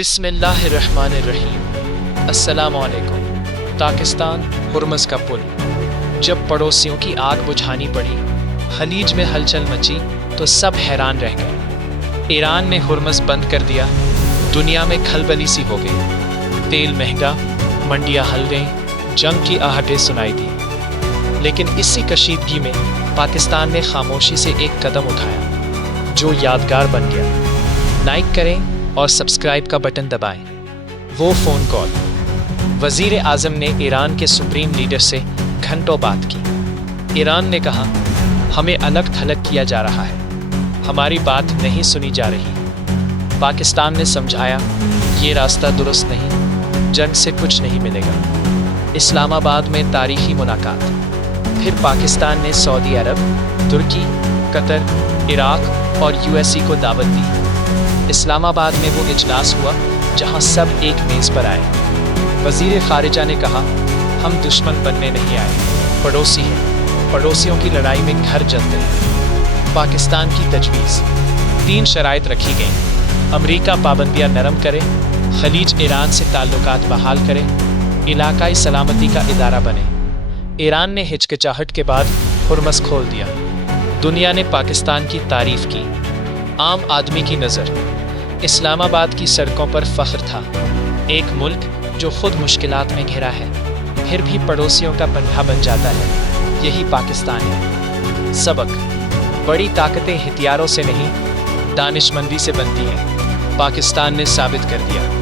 بسم اللہ الرحمن الرحیم۔ السلام علیکم۔ پاکستان ہرمز کا پل جب پڑوسیوں کی آگ بجھانی پڑی، خلیج میں ہلچل مچی تو سب حیران رہ گئے۔ ایران نے ہرمز بند کر دیا، دنیا میں کھلبلی سی ہو گئی۔ تیل مہنگا، منڈیاں ہل گئیں، جنگ کی آہٹیں سنائی دی۔ لیکن اسی کشیدگی میں پاکستان نے خاموشی سے ایک قدم اٹھایا جو یادگار بن گیا۔ لائک کریں اور سبسکرائب کا بٹن دبائیں۔ وہ فون کال وزیر اعظم نے ایران کے سپریم لیڈر سے گھنٹوں بات کی۔ ایران نے کہا، ہمیں الگ تھلگ کیا جا رہا ہے، ہماری بات نہیں سنی جا رہی۔ پاکستان نے سمجھایا، یہ راستہ درست نہیں، جنگ سے کچھ نہیں ملے گا۔ اسلام آباد میں تاریخی ملاقات۔ پھر پاکستان نے سعودی عرب، ترکی، قطر، عراق اور USA کو دعوت دی۔ اسلام آباد میں وہ اجلاس ہوا جہاں سب ایک میز پر آئے۔ وزیر خارجہ نے کہا، ہم دشمن بننے نہیں آئے، پڑوسی ہیں، پڑوسیوں کی لڑائی میں گھر جلتے ہیں۔ پاکستان کی تجویز 3 شرائط رکھی گئیں۔ امریکہ پابندیاں نرم کرے، خلیج ایران سے تعلقات بحال کرے، علاقائی سلامتی کا ادارہ بنے۔ ایران نے ہچکچاہٹ کے بعد ہرمز کھول دیا۔ دنیا نے پاکستان کی تعریف کی۔ عام آدمی کی نظر اسلام آباد کی سڑکوں پر فخر تھا، ایک ملک جو خود مشکلات میں گھرا ہے پھر بھی پڑوسیوں کا پناہ بن جاتا ہے۔ یہی پاکستان ہے۔ سبق: بڑی طاقتیں ہتھیاروں سے نہیں، دانش مندی سے بنتی ہیں۔ پاکستان نے ثابت کر دیا۔